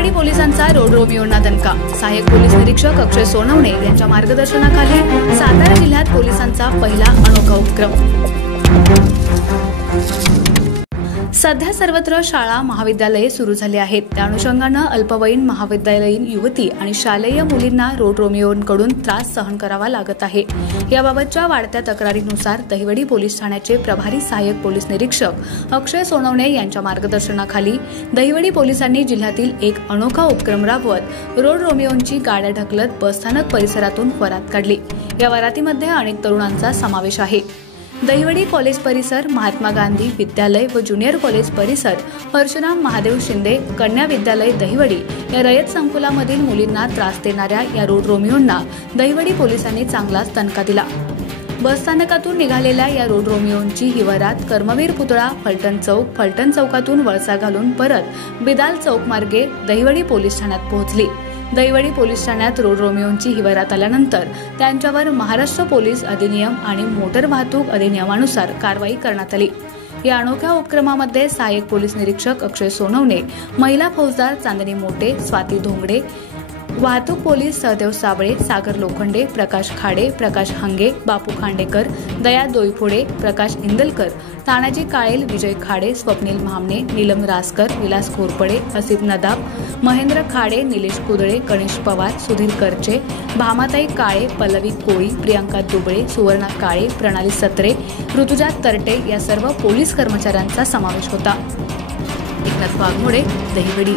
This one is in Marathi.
दहिवडी पोलिसांचा रोड रोमियोंना दणका। सहाय्यक पोलीस निरीक्षक अक्षय सोनवणे यांच्या मार्गदर्शनाखाली सातारा जिल्ह्यात पोलिसांचा पहिला अनोखा उपक्रम। सध्या सर्वत्र शाळा महाविद्यालये सुरू झाली आहेत। त्या अनुषंगाने अल्पवयीन महाविद्यालयीन युवती आणि शालेय मुलींना रोड रोमियोंकडून त्रास सहन करावा लागत आहे। याबाबतच्या वाढत्या तक्रारीनुसार दहिवडी पोलीस ठाण्याचे प्रभारी सहाय्यक पोलीस निरीक्षक अक्षय सोनवणे यांच्या मार्गदर्शनाखाली दहिवडी पोलिसांनी जिल्ह्यातील एक अनोखा उपक्रम राबवत रोड रोमियोंची गाड्या ढकलत बसस्थानक परिसरातून वरात काढली। या वरातीमध्ये अनेक तरुणांचा समावेश आहे। दहिवडी कॉलेज परिसर, महात्मा गांधी विद्यालय व ज्युनियर कॉलेज परिसर, परशुराम महादेव शिंदे कन्या विद्यालय दहिवडी या रयत संकुलामधील मुलींना त्रास देणाऱ्या या रोड रोमियोंना दहिवडी पोलिसांनी चांगलाच दणका दिला। बसस्थानकातून निघालेल्या या रोड रोमियोंची ही वरात कर्मवीर पुतळा, फलटण चौक, फलटण चौकातून वळसा घालून परत बिदाल चौक मार्गे दहिवडी पोलीस ठाण्यात पोहोचली। दहिवडी पोलीस ठाण्यात रोड रोमियोंची ही वरात आल्यानंतर त्यांच्यावर महाराष्ट्र पोलीस अधिनियम आणि मोटर वाहतूक अधिनियमानुसार कारवाई करण्यात आली। या अनोख्या उपक्रमामध्ये सहाय्यक पोलीस निरीक्षक अक्षय सोनवणे, महिला फौजदार चांदणी मोटे, स्वाती धोंगडे, वाहतूक पोलीस सहदेव साबळे, सागर लोखंडे, प्रकाश खाडे, प्रकाश हंगे, बापू खांडेकर, दया दोईफोडे, प्रकाश इंदलकर, तानाजी काळेल, विजय खाडे, स्वप्नील म्हामणे, नीलम रासकर, विलास घोरपडे, असिफ नदाब, महेंद्र खाडे, निलेश कुदळे, गणेश पवार, सुधीर करचे, भामाताई काळे, पल्लवी कोळी, प्रियंका दुबळे, सुवर्णा काळे, प्रणाली सत्रे, ऋतुजा तरटे या सर्व पोलीस कर्मचाऱ्यांचा समावेश होता। एकनाथ वाघमोडे, दहिवडी।